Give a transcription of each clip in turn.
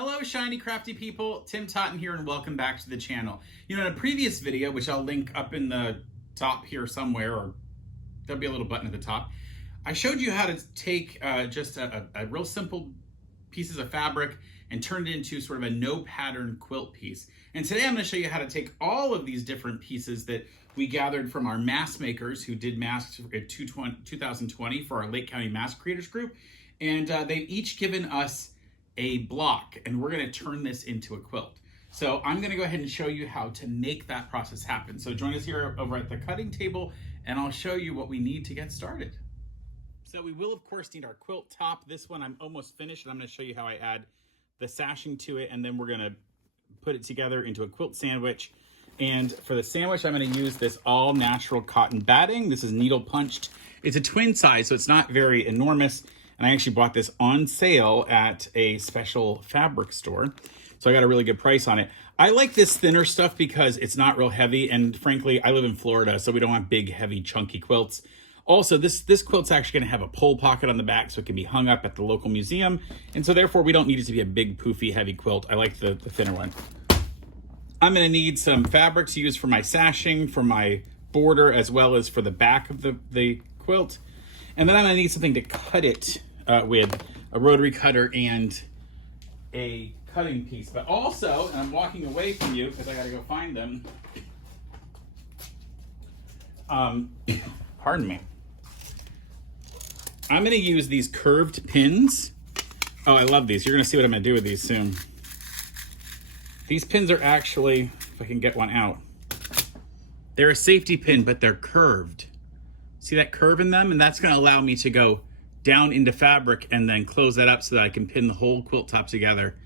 Hello, shiny crafty people. Tim Totten here, and welcome back to the channel. In a previous video, which I'll link up in the top here somewhere, or there'll be a little button at the top, I showed you how to take just a real simple pieces of fabric and turn it into sort of a no pattern quilt piece. And today I'm going to show you how to take all of these different pieces that we gathered from our mask makers who did masks in 2020 for our Lake County Mask Creators group. And they've each given us a block, and we're going to turn this into a quilt. So I'm going to go ahead and show you how to make that process happen. So join us here over at the cutting table, and I'll show you what we need to get started. So we will of course need our quilt top. This one I'm almost finished, and I'm going to show you how I add the sashing to it, and then we're going to put it together into a quilt sandwich. And for the sandwich, I'm going to use this all natural cotton batting. This is needle punched. It's a twin size, so it's not very enormous. And I actually bought this on sale at a special fabric store. So I got a really good price on it. I like this thinner stuff because it's not real heavy. And frankly, I live in Florida, so we don't want big, heavy, chunky quilts. Also, this quilt's actually gonna have a pull pocket on the back so it can be hung up at the local museum. And so therefore, we don't need it to be a big, poofy, heavy quilt. I like the thinner one. I'm gonna need some fabric to use for my sashing, for my border, as well as for the back of the quilt. And then I'm gonna need something to cut it with a rotary cutter and a cutting piece. But also, and I'm walking away from you because I gotta go find them. Pardon me. I'm gonna use these curved pins. Oh, I love these. You're gonna see what I'm gonna do with these soon. These pins are actually, if I can get one out, they're a safety pin, but they're curved. See that curve in them? And that's gonna allow me to go down into fabric and then close that up so that I can pin the whole quilt top together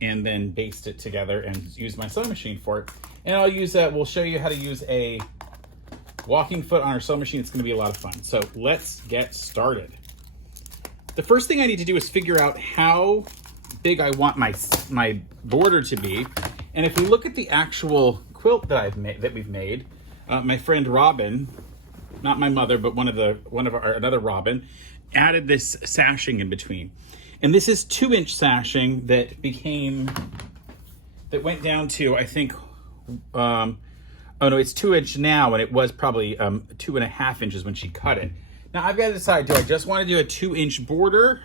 and then baste it together and use my sewing machine for it. And I'll use that, we'll show you how to use a walking foot on our sewing machine. It's gonna be a lot of fun. So let's get started. The first thing I need to do is figure out how big I want my border to be. And if we look at the actual quilt that we've made, my friend Robin, not my mother, but another Robin, added this sashing in between. And this is 2-inch sashing that went down to, I think, oh no, it's 2-inch now, and it was probably 2.5 inches when she cut it. Now I've got to decide, do I just want to do a 2-inch border,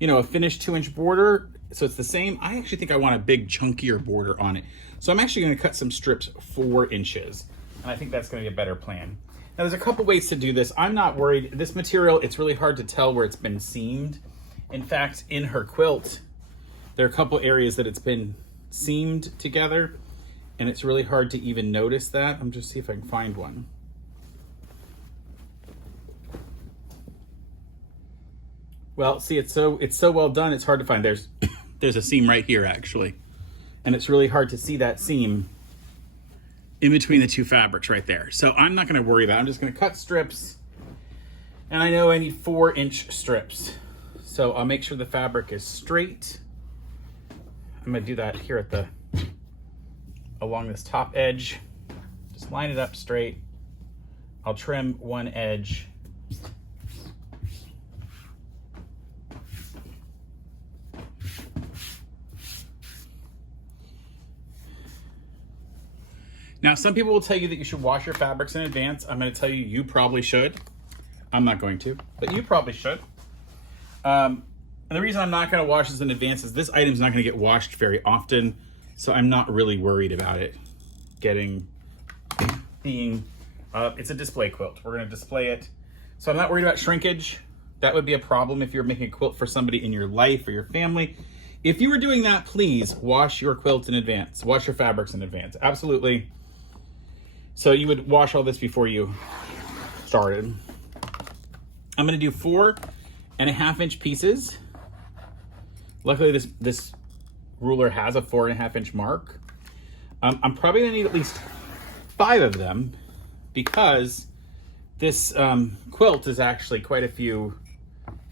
a finished 2-inch border, so it's the same? I actually think I want a big chunkier border on it. So I'm actually going to cut some strips 4 inches, and I think that's going to be a better plan. Now there's a couple ways to do this. I'm not worried. This material, it's really hard to tell where it's been seamed. In fact, in her quilt, there are a couple areas that it's been seamed together, and it's really hard to even notice that. I'm just see if I can find one. Well, see, it's so well done, it's hard to find. There's a seam right here, actually. And it's really hard to see that seam in between the two fabrics right there. So I'm not gonna worry about it. I'm just gonna cut strips. And I know I need 4-inch strips. So I'll make sure the fabric is straight. I'm gonna do that here along this top edge. Just line it up straight. I'll trim one edge. Now, some people will tell you that you should wash your fabrics in advance. I'm going to tell you, you probably should. I'm not going to, but you probably should. And the reason I'm not going to wash this in advance is this item's not going to get washed very often, so I'm not really worried about it it's a display quilt. We're going to display it. So I'm not worried about shrinkage. That would be a problem if you're making a quilt for somebody in your life or your family. If you were doing that, please wash your quilt in advance. Wash your fabrics in advance. Absolutely. So you would wash all this before you started. I'm gonna do 4.5-inch pieces. Luckily this ruler has a 4.5-inch mark. I'm probably gonna need at least 5 of them because this quilt is actually quite a few,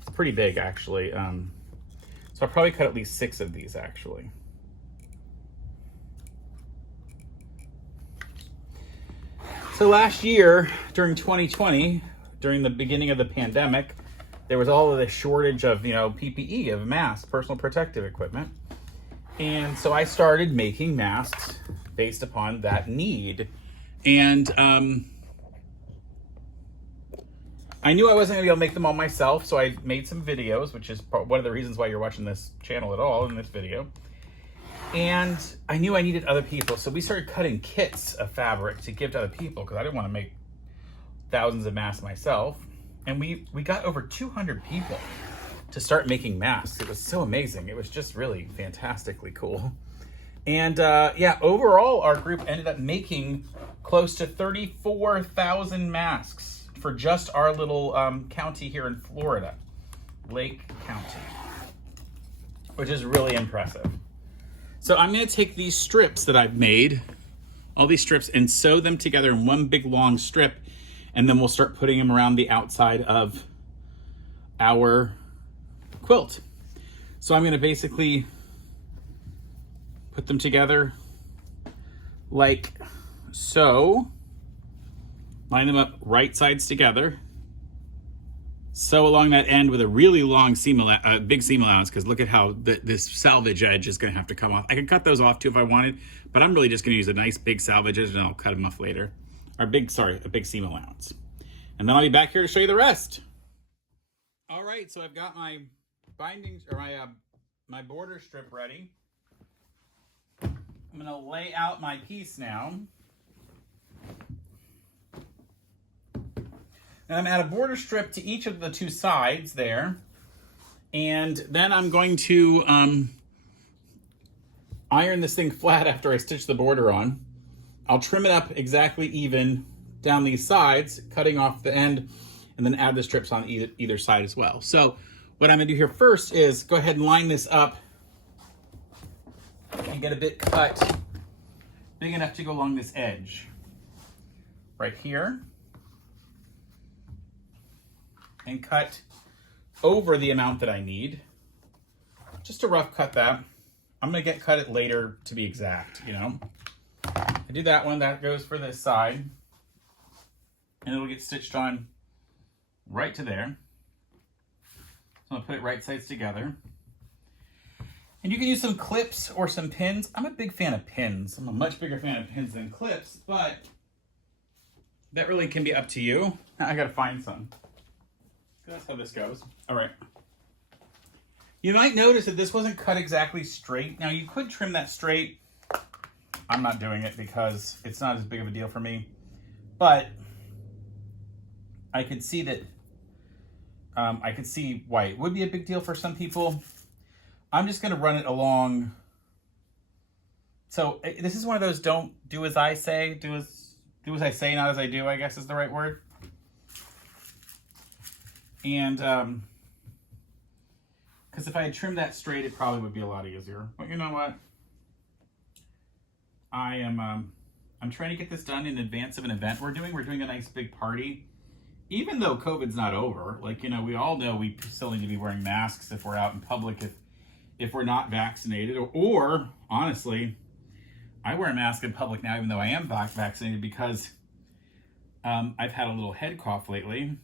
it's pretty big actually. So I'll probably cut at least 6 of these actually. So last year, during 2020, during the beginning of the pandemic, there was all of this shortage of, PPE, of masks, personal protective equipment. And so I started making masks based upon that need. And I knew I wasn't gonna be able to make them all myself, so I made some videos, which is one of the reasons why you're watching this channel at all in this video. And I knew I needed other people, so we started cutting kits of fabric to give to other people because I didn't want to make thousands of masks myself. And we got over 200 people to start making masks. It was so amazing. It was just really fantastically cool. And yeah, overall, our group ended up making close to 34,000 masks for just our little county here in Florida, Lake County, which is really impressive. So I'm gonna take these strips that I've made, all these strips, and sew them together in one big long strip, and then we'll start putting them around the outside of our quilt. So I'm gonna basically put them together like so, line them up right sides together, sew along that end with a really long big seam allowance, because look at how this salvage edge is gonna have to come off. I could cut those off too if I wanted, but I'm really just gonna use a nice big salvage edge and I'll cut them off later. A big seam allowance. And then I'll be back here to show you the rest. All right, so I've got my bindings, or my border strip ready. I'm gonna lay out my piece now. And I'm gonna add a border strip to each of the two sides there. And then I'm going to iron this thing flat after I stitch the border on. I'll trim it up exactly even down these sides, cutting off the end, and then add the strips on either side as well. So what I'm gonna do here first is go ahead and line this up and get a bit cut big enough to go along this edge right here, and cut over the amount that I need. Just to rough cut that. I'm gonna cut it later to be exact, you know. I do that one, that goes for this side, and it'll get stitched on right to there. So I'm gonna put it right sides together. And you can use some clips or some pins. I'm a big fan of pins. I'm a much bigger fan of pins than clips, but that really can be up to you. I gotta find some. That's how this goes. All right. You might notice that this wasn't cut exactly straight. Now you could trim that straight. I'm not doing it because it's not as big of a deal for me, but I could see that, I could see why it would be a big deal for some people. I'm just gonna run it along. So this is one of those don't do as I say, do as I say, not as I do, I guess is the right word. And because if I had trimmed that straight, it probably would be a lot easier. But you know what? I'm trying to get this done in advance of an event we're doing. We're doing a nice big party. Even though COVID's not over, like, you know, we all know we still need to be wearing masks if we're out in public, if we're not vaccinated, or honestly, I wear a mask in public now, even though I am vaccinated, because I've had a little head cough lately,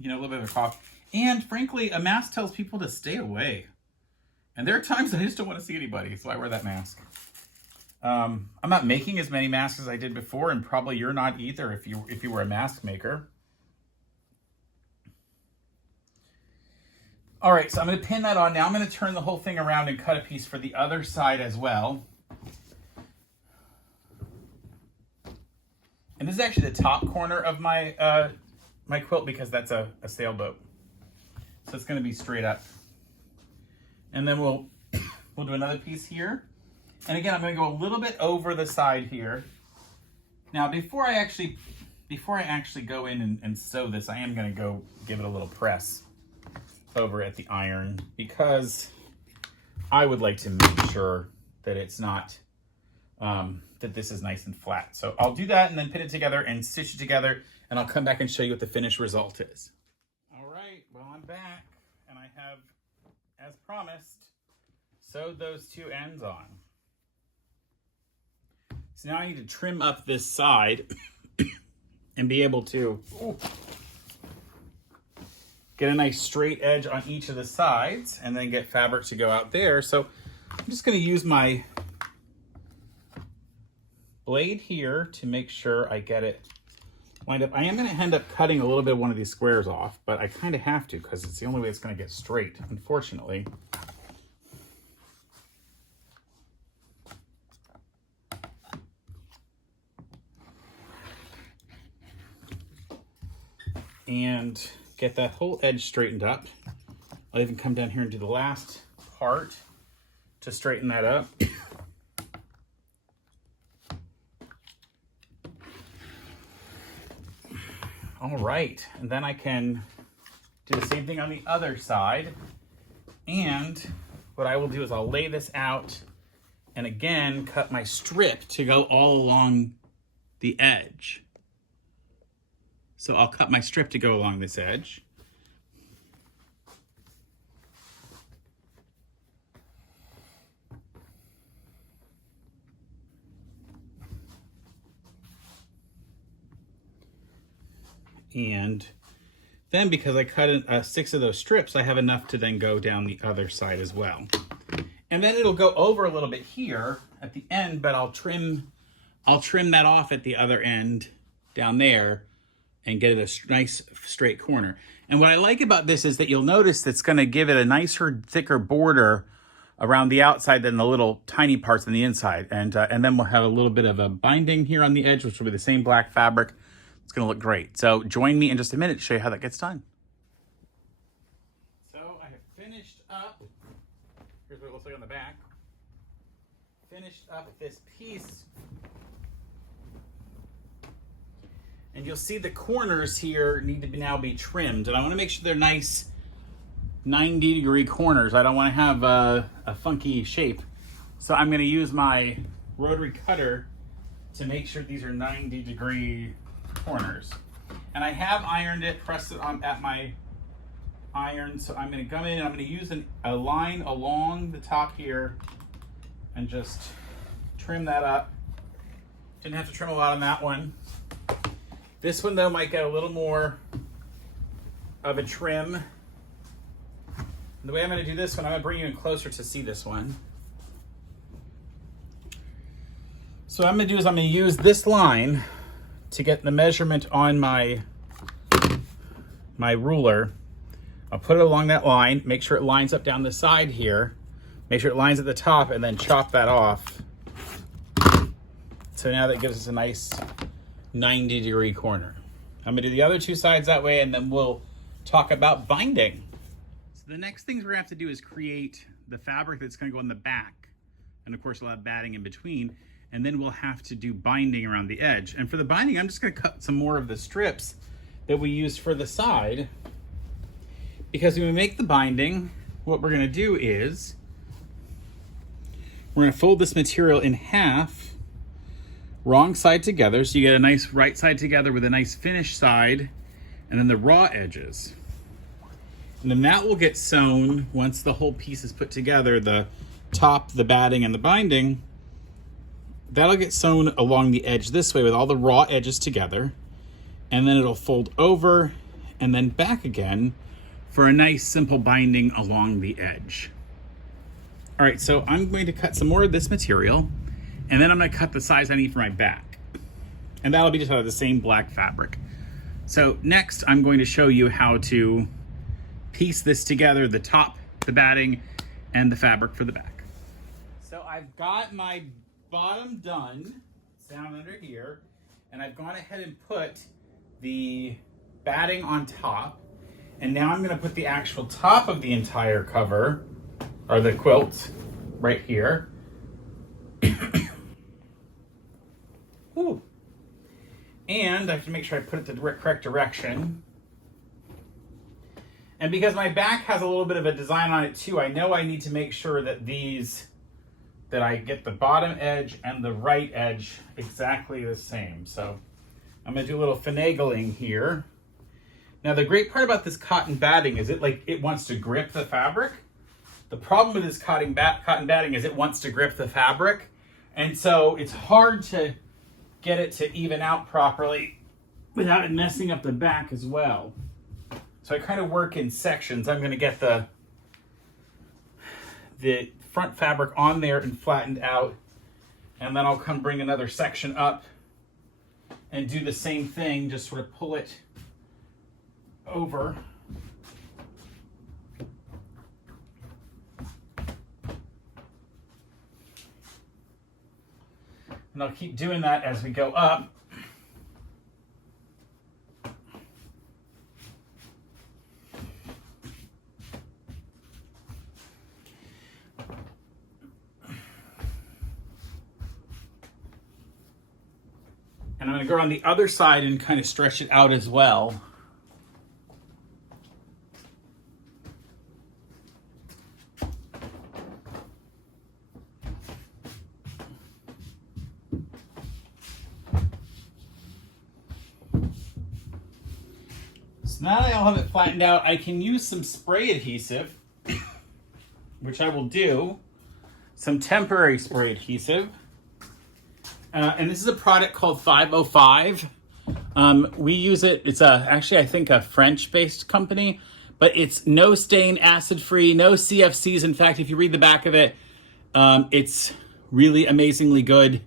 you know, a little bit of a cough. And frankly, a mask tells people to stay away. And there are times I just don't want to see anybody, so I wear that mask. I'm not making as many masks as I did before, and probably you're not either if you were a mask maker. All right, so I'm going to pin that on. Now I'm going to turn the whole thing around and cut a piece for the other side as well. And this is actually the top corner of my my quilt because that's a sailboat. So it's going to be straight up. And then we'll do another piece here. And again, I'm going to go a little bit over the side here. Now, before I actually go in and sew this, I am going to go give it a little press over at the iron, because I would like to make sure that it's not, that this is nice and flat. So I'll do that and then pin it together and stitch it together, and I'll come back and show you what the finished result is. All right, well, I'm back, and I have, as promised, sewed those two ends on. So now I need to trim up this side and be able to get a nice straight edge on each of the sides, and then get fabric to go out there. So I'm just going to use my blade here to make sure I get it lined up. I am going to end up cutting a little bit of one of these squares off, but I kind of have to because it's the only way it's going to get straight, unfortunately. And get that whole edge straightened up. I'll even come down here and do the last part to straighten that up. All right, and then I can do the same thing on the other side. And what I will do is I'll lay this out and again cut my strip to go all along the edge. So I'll cut my strip to go along this edge. And then because I cut 6 of those strips, I have enough to then go down the other side as well. And then it'll go over a little bit here at the end, but I'll trim that off at the other end down there and get it a nice straight corner. And what I like about this is that you'll notice that's going to give it a nicer, thicker border around the outside than the little tiny parts on the inside. And then we'll have a little bit of a binding here on the edge, which will be the same black fabric. It's going to look great. So join me in just a minute to show you how that gets done. So I have finished up, here's what it looks like on the back. Finished up this piece. And you'll see the corners here need to now be trimmed. And I want to make sure they're nice 90-degree corners. I don't want to have a funky shape. So I'm going to use my rotary cutter to make sure these are 90-degree corners. And I have ironed it, pressed it on at my iron. So I'm going to come in and I'm going to use a line along the top here and just trim that up. Didn't have to trim a lot on that one. This one though might get a little more of a trim. And the way I'm going to do this one, I'm going to bring you in closer to see this one. So what I'm going to do is I'm going to use this line to get the measurement on my ruler. I'll put it along that line, make sure it lines up down the side here, make sure it lines at the top, and then chop that off. So now that gives us a nice 90-degree corner. I'm gonna do the other 2 sides that way, and then we'll talk about binding. So the next things we're gonna have to do is create the fabric that's gonna go on the back. And of course we'll have batting in between, and then we'll have to do binding around the edge. And for the binding, I'm just gonna cut some more of the strips that we use for the side, because when we make the binding, what we're gonna do is we're gonna fold this material in half, wrong side together, so you get a nice right side together with a nice finished side, and then the raw edges. And then that will get sewn once the whole piece is put together, the top, the batting, and the binding. That'll get sewn along the edge this way with all the raw edges together, and then it'll fold over and then back again for a nice simple binding along the edge. All right, so I'm going to cut some more of this material, and then I'm going to cut the size I need for my back. And that'll be just out of the same black fabric. So next, I'm going to show you how to piece this together, the top, the batting, and the fabric for the back. So I've got my bottom done, down under here, and I've gone ahead and put the batting on top. And now I'm going to put the actual top of the entire cover, or the quilt, right here. Ooh. And I have to make sure I put it the correct direction. And because my back has a little bit of a design on it too, I know I need to make sure that that I get the bottom edge and the right edge exactly the same. So I'm going to do a little finagling here. Now the great part about this cotton batting is it wants to grip the fabric. The problem with this cotton batting is it wants to grip the fabric. And so it's hard to get it to even out properly without it messing up the back as well. So I kind of work in sections. I'm going to get the front fabric on there and flattened out. And then I'll come bring another section up and do the same thing, just sort of pull it over. And I'll keep doing that as we go up. And I'm going to go on the other side and kind of stretch it out as well. So now that I'll have it flattened out, I can use some spray adhesive, which I will do. Some temporary spray adhesive. And this is a product called 505. We use it. It's actually, I think, a French-based company, but it's no stain, acid-free, no CFCs. In fact, if you read the back of it, it's really amazingly good.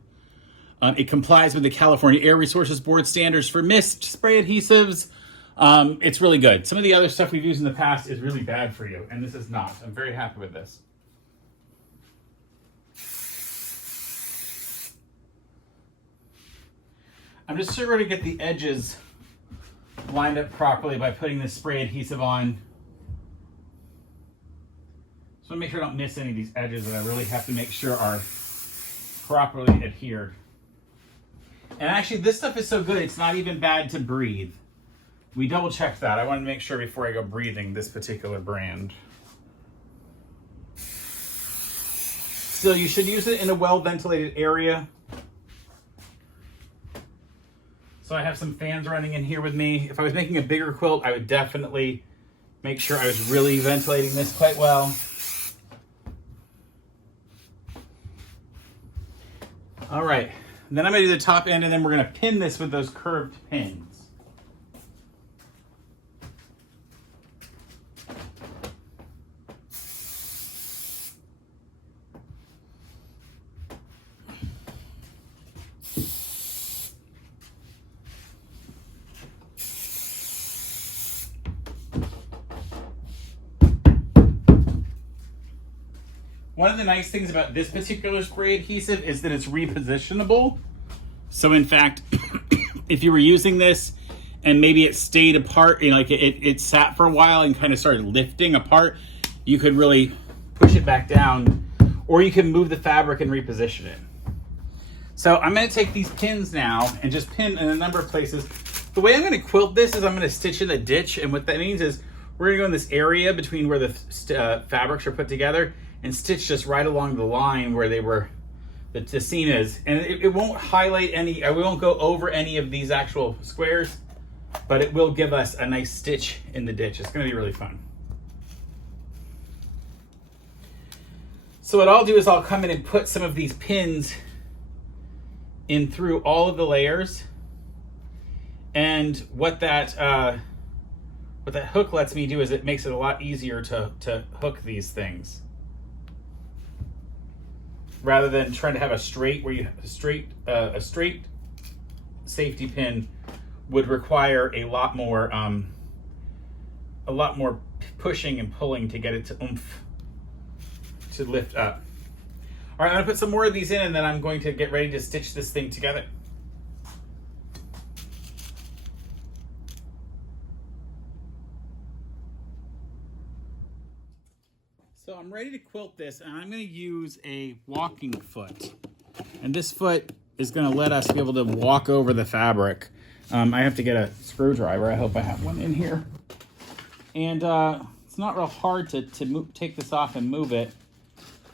It complies with the California Air Resources Board standards for mist spray adhesives. It's really good. Some of the other stuff we've used in the past is really bad for you, and this is not. I'm very happy with this. I'm just sure to get the edges lined up properly by putting this spray adhesive on. So I want to make sure I don't miss any of these edges that I really have to make sure are properly adhered. And actually, this stuff is so good, it's not even bad to breathe. We double checked that. I want to make sure before I go breathing this particular brand. Still, you should use it in a well-ventilated area. So I have some fans running in here with me. If I was making a bigger quilt, I would definitely make sure I was really ventilating this quite well. All right, and then I'm gonna do the top end, and then we're gonna pin this with those curved pins. One of the nice things about this particular spray adhesive is that it's repositionable. So in fact, if you were using this and maybe it stayed apart, you know, like it sat for a while and kind of started lifting apart, you could really push it back down, or you can move the fabric and reposition it. So I'm going to take these pins now and just pin in a number of places. The way I'm going to quilt this is I'm going to stitch in a ditch, and what that means is we're going to go in this area between where the fabrics are put together and stitch just right along the line where the seam is. And it won't highlight any, we won't go over any of these actual squares, but it will give us a nice stitch in the ditch. It's gonna be really fun. So what I'll do is I'll come in and put some of these pins in through all of the layers. And what that hook lets me do is it makes it a lot easier to hook these things, rather than trying to have a straight where you a straight safety pin would require a lot more pushing and pulling to get it to lift up. All right, I'm gonna put some more of these in, and then I'm going to get ready to stitch this thing together. So I'm ready to quilt this, and I'm going to use a walking foot. And this foot is going to let us be able to walk over the fabric. I have to get a screwdriver. I hope I have one in here. And it's not real hard to take this off and move it.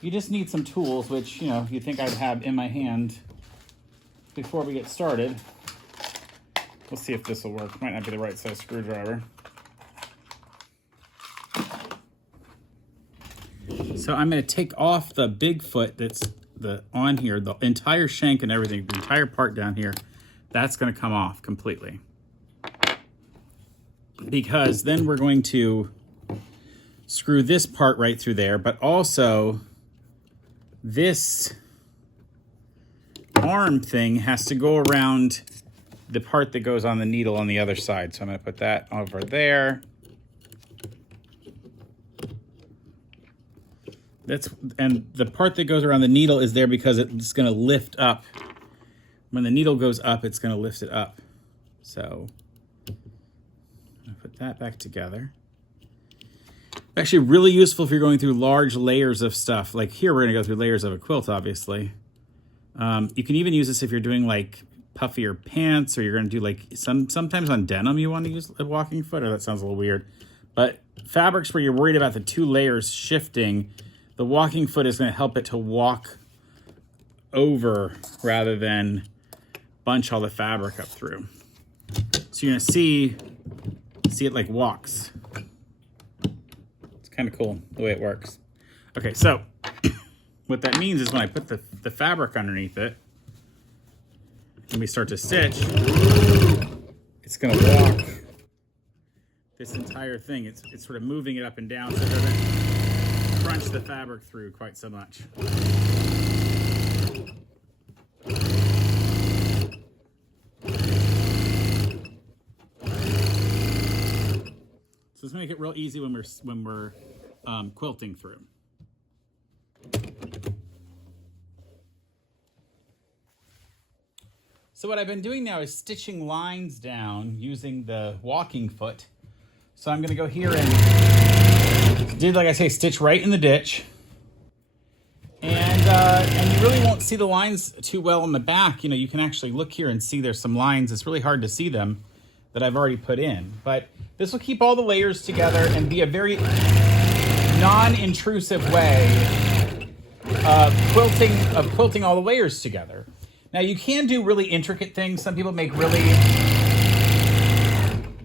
You just need some tools, which, you know, you'd think I'd have in my hand before we get started. We'll see if this will work. Might not be the right size screwdriver. So I'm going to take off the big foot that's on here, the entire shank and everything, the entire part down here. That's going to come off completely. Because then we're going to screw this part right through there, but also this arm thing has to go around the part that goes on the needle on the other side. So I'm going to put that over there. And the part that goes around the needle is there because it's going to lift up. When the needle goes up, it's going to lift it up. So I'm going to put that back together. Actually really useful if you're going through large layers of stuff. Like here, we're going to go through layers of a quilt, obviously. You can even use this if you're doing like puffier pants, or you're going to do like sometimes on denim you want to use a walking foot, or that sounds a little weird. But fabrics where you're worried about the two layers shifting, the walking foot is going to help it to walk over rather than bunch all the fabric up through. So you're going to see it like walks. It's kind of cool the way it works. Okay, so what that means is when I put the fabric underneath it and we start to stitch, it's going to walk this entire thing. It's sort of moving it up and down so it doesn't crunch the fabric through quite so much. So let's make it real easy when we're quilting through. So what I've been doing now is stitching lines down using the walking foot. So I'm going to go here and like I say, stitch right in the ditch. And you really won't see the lines too well in the back. You know, you can actually look here and see there's some lines. It's really hard to see them that I've already put in. But this will keep all the layers together and be a very non-intrusive way of quilting all the layers together. Now you can do really intricate things. Some people make really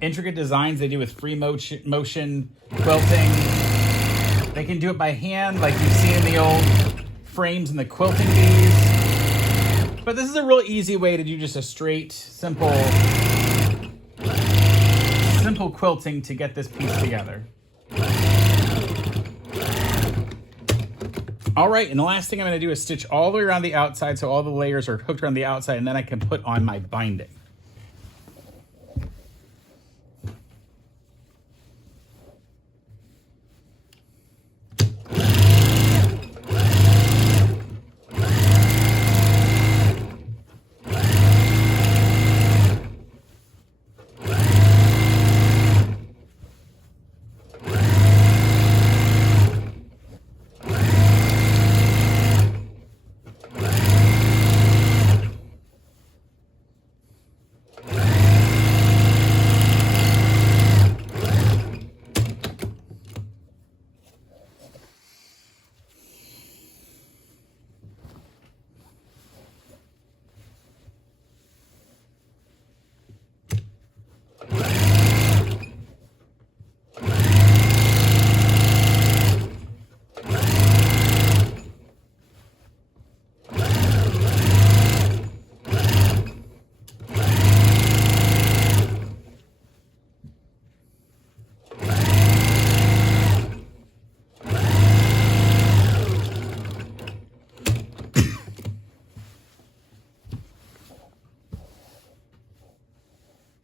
intricate designs they do with free motion quilting. They can do it by hand like you see in the old frames in the quilting bees. But this is a real easy way to do just a straight, simple quilting to get this piece together. All right, and the last thing I'm going to do is stitch all the way around the outside so all the layers are hooked around the outside, and then I can put on my binding.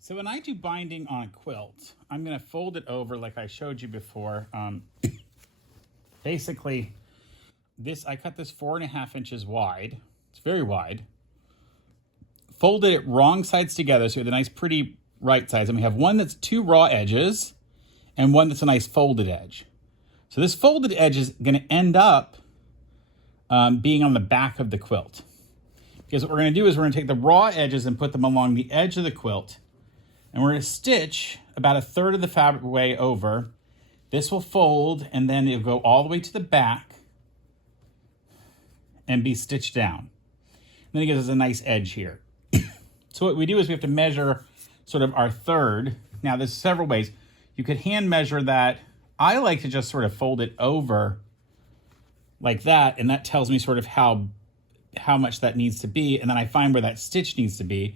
So when I do binding on a quilt, I'm going to fold it over like I showed you before. Basically, I cut this 4.5 inches wide. It's very wide. Folded it wrong sides together so we have a nice pretty right sides. And we have one that's 2 raw edges and one that's a nice folded edge. So this folded edge is going to end up being on the back of the quilt. Because what we're going to do is we're going to take the raw edges and put them along the edge of the quilt. And we're going to stitch about 1/3 of the fabric way over. This will fold, and then it'll go all the way to the back and be stitched down. And then it gives us a nice edge here. So what we do is we have to measure sort of our 1/3. Now, there's several ways. You could hand measure that. I like to just sort of fold it over like that, and that tells me sort of how much that needs to be, and then I find where that stitch needs to be.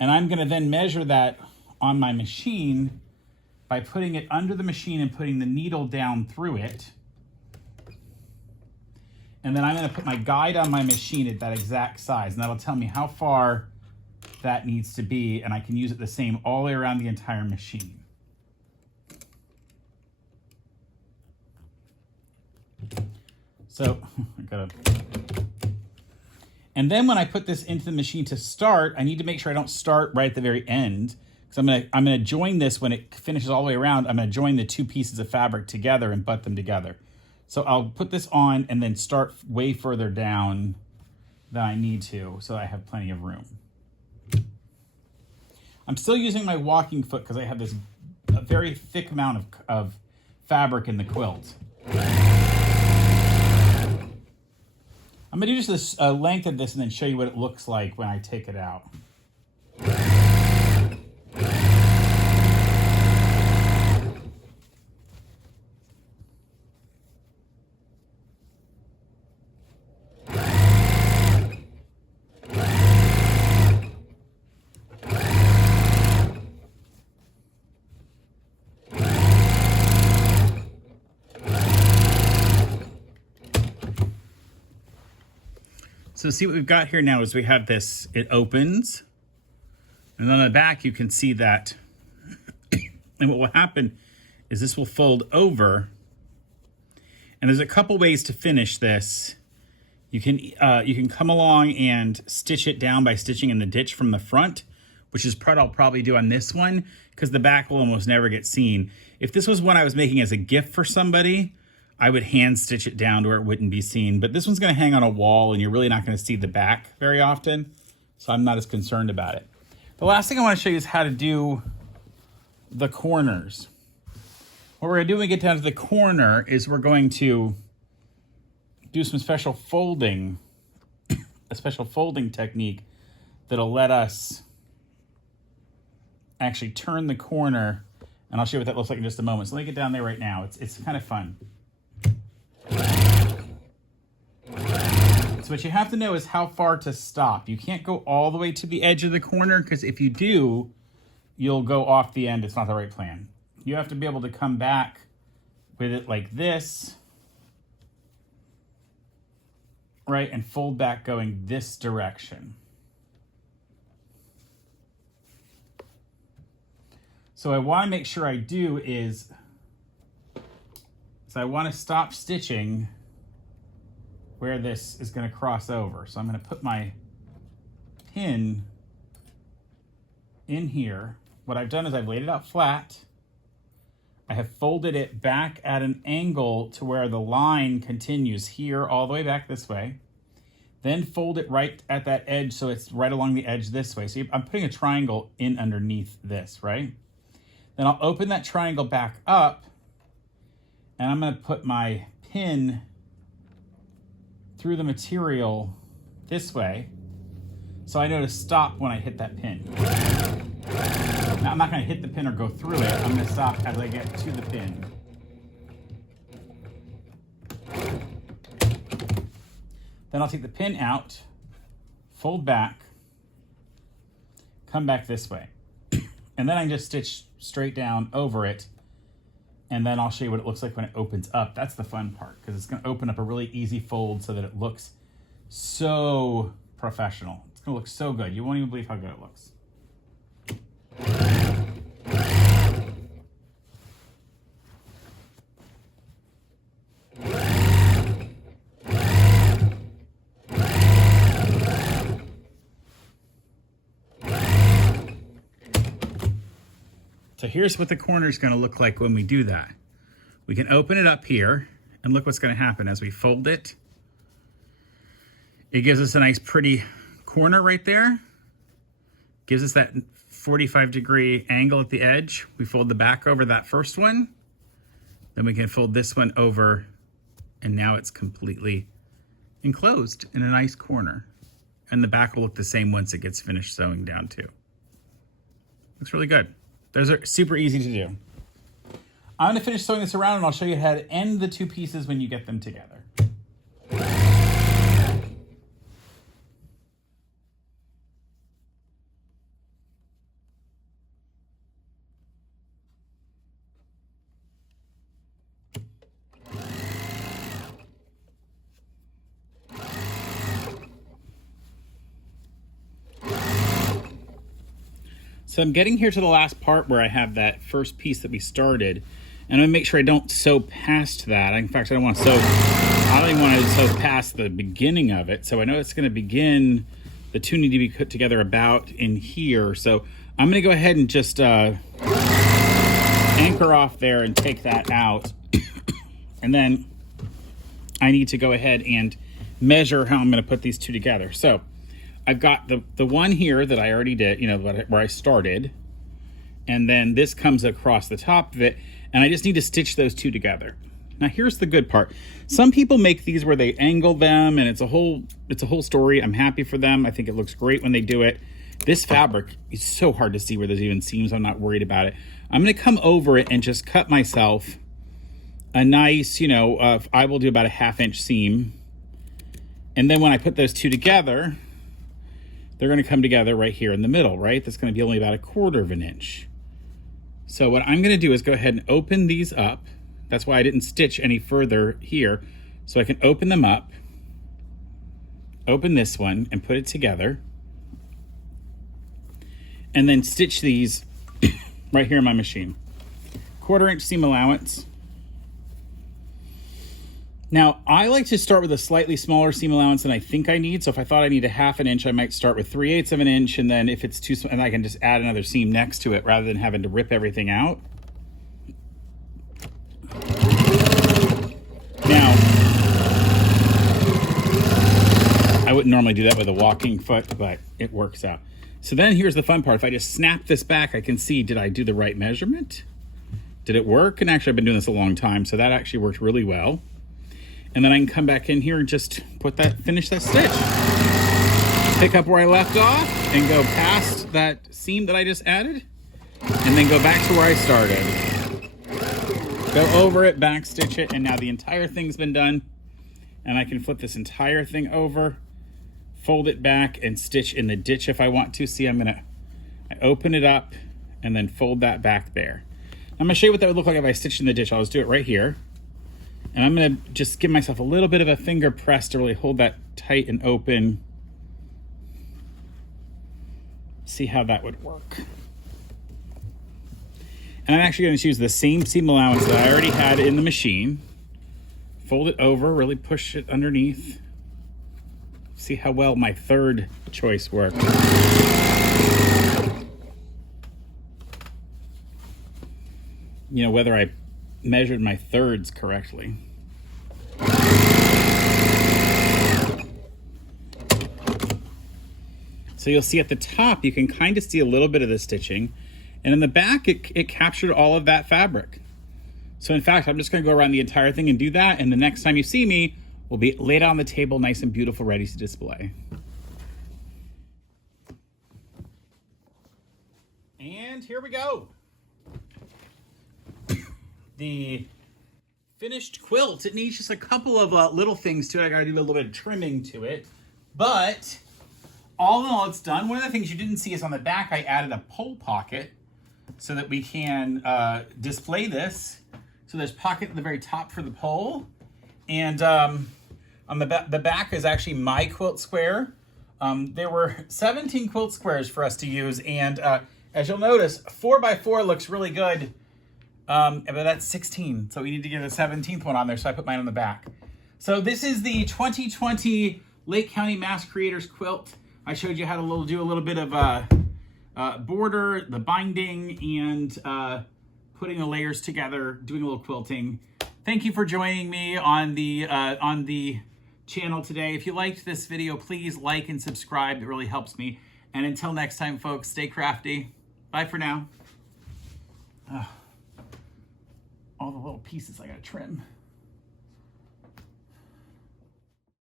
And I'm going to then measure that on my machine by putting it under the machine and putting the needle down through it. And then I'm going to put my guide on my machine at that exact size, and that'll tell me how far that needs to be, and I can use it the same all the way around the entire machine. So I gotta, and then when I put this into the machine to start, I need to make sure I don't start right at the very end, because I'm gonna join this when it finishes all the way around. I'm gonna join the two pieces of fabric together and butt them together. So I'll put this on and then start way further down than I need to, so I have plenty of room. I'm still using my walking foot because I have this very thick amount of fabric in the quilt. I'm going to do just this length of this and then show you what it looks like when I take it out. So see what we've got here now is we have this, it opens, and on the back you can see that, and what will happen is this will fold over, and there's a couple ways to finish this. You can come along and stitch it down by stitching in the ditch from the front, which is part I'll probably do on this one, because the back will almost never get seen. If this was one I was making as a gift for somebody, I would hand stitch it down to where it wouldn't be seen, but this one's gonna hang on a wall and you're really not gonna see the back very often, so I'm not as concerned about it. The last thing I wanna show you is how to do the corners. What we're gonna do when we get down to the corner is we're going to do some special folding, a special folding technique that'll let us actually turn the corner, and I'll show you what that looks like in just a moment. So let me get down there right now. It's kind of fun. So what you have to know is how far to stop. You can't go all the way to the edge of the corner, because if you do, you'll go off the end. It's not the right plan. You have to be able to come back with it like this, right, and fold back going this direction. So what I want to make sure I do is I want to stop stitching where this is going to cross over. So I'm going to put my pin in here. What I've done is I've laid it out flat. I have folded it back at an angle to where the line continues here all the way back this way. Then fold it right at that edge so it's right along the edge this way. So I'm putting a triangle in underneath this, right? Then I'll open that triangle back up, and I'm going to put my pin through the material this way, so I know to stop when I hit that pin. Now, I'm not going to hit the pin or go through it. I'm going to stop as I get to the pin. Then I'll take the pin out, fold back, come back this way. And then I can just stitch straight down over it, and then I'll show you what it looks like when it opens up. That's the fun part, because it's going to open up a really easy fold so that it looks so professional. It's going to look so good. You won't even believe how good it looks. So here's what the corner is going to look like when we do that. We can open it up here, and look what's going to happen as we fold it. It gives us a nice pretty corner right there. Gives us that 45-degree angle at the edge. We fold the back over that first one. Then we can fold this one over, and now it's completely enclosed in a nice corner. And the back will look the same once it gets finished sewing down too. Looks really good. Those are super easy to do. I'm going to finish sewing this around, and I'll show you how to end the two pieces when you get them together. So I'm getting here to the last part where I have that first piece that we started, and I'm gonna make sure I don't sew past that. In fact, I don't even want to sew past the beginning of it. So I know it's gonna begin, the two need to be put together about in here. So I'm gonna go ahead and just anchor off there and take that out. And then I need to go ahead and measure how I'm gonna put these two together. So I've got the one here that I already did, you know, where I started. And then this comes across the top of it, and I just need to stitch those two together. Now here's the good part. Some people make these where they angle them, and it's a whole story. I'm happy for them. I think it looks great when they do it. This fabric is so hard to see where there's even seams. I'm not worried about it. I'm gonna come over it and just cut myself a nice, you know, I will do about a 1/2 inch seam. And then when I put those two together, they're gonna come together right here in the middle, right? That's gonna be only about 1/4 inch. So what I'm gonna do is go ahead and open these up. That's why I didn't stitch any further here. So I can open them up, open this one and put it together, and then stitch these right here in my machine. 1/4 inch seam allowance. Now, I like to start with a slightly smaller seam allowance than I think I need. So if I thought I need a 1/2 inch, I might start with 3/8 of an inch. And then if it's too small, and I can just add another seam next to it rather than having to rip everything out. Now, I wouldn't normally do that with a walking foot, but it works out. So then here's the fun part. If I just snap this back, I can see, did I do the right measurement? Did it work? And actually I've been doing this a long time, so that actually worked really well. And then I can come back in here and just finish that stitch. Pick up where I left off and go past that seam that I just added, and then go back to where I started. Go over it, back stitch it, and now the entire thing's been done. And I can flip this entire thing over, fold it back, and stitch in the ditch if I want to. See, I open it up and then fold that back there. I'm gonna show you what that would look like if I stitched in the ditch. I'll just do it right here. And I'm gonna just give myself a little bit of a finger press to really hold that tight and open. See how that would work. And I'm actually gonna use the same seam allowance that I already had in the machine. Fold it over, really push it underneath. See how well my third choice worked. You know, whether I measured my thirds correctly. So you'll see at the top, you can kind of see a little bit of the stitching. And in the back, it captured all of that fabric. So in fact, I'm just gonna go around the entire thing and do that. And the next time you see me, we'll be laid on the table, nice and beautiful, ready to display. And here we go. The finished quilt. It needs just a couple of little things to it. I gotta do a little bit of trimming to it. But all in all, it's done. One of the things you didn't see is on the back, I added a pole pocket so that we can display this. So there's pocket at the very top for the pole. And on the back is actually my quilt square. There were 17 quilt squares for us to use. And as you'll notice, 4x4 looks really good. But that's 16. So we need to get a 17th one on there. So I put mine on the back. So this is the 2020 Lake County Mass Creators Quilt. I showed you how to do a little bit of border, the binding, and putting the layers together, doing a little quilting. Thank you for joining me on the channel today. If you liked this video, please like and subscribe. It really helps me. And until next time, folks, stay crafty. Bye for now. All the little pieces I gotta trim.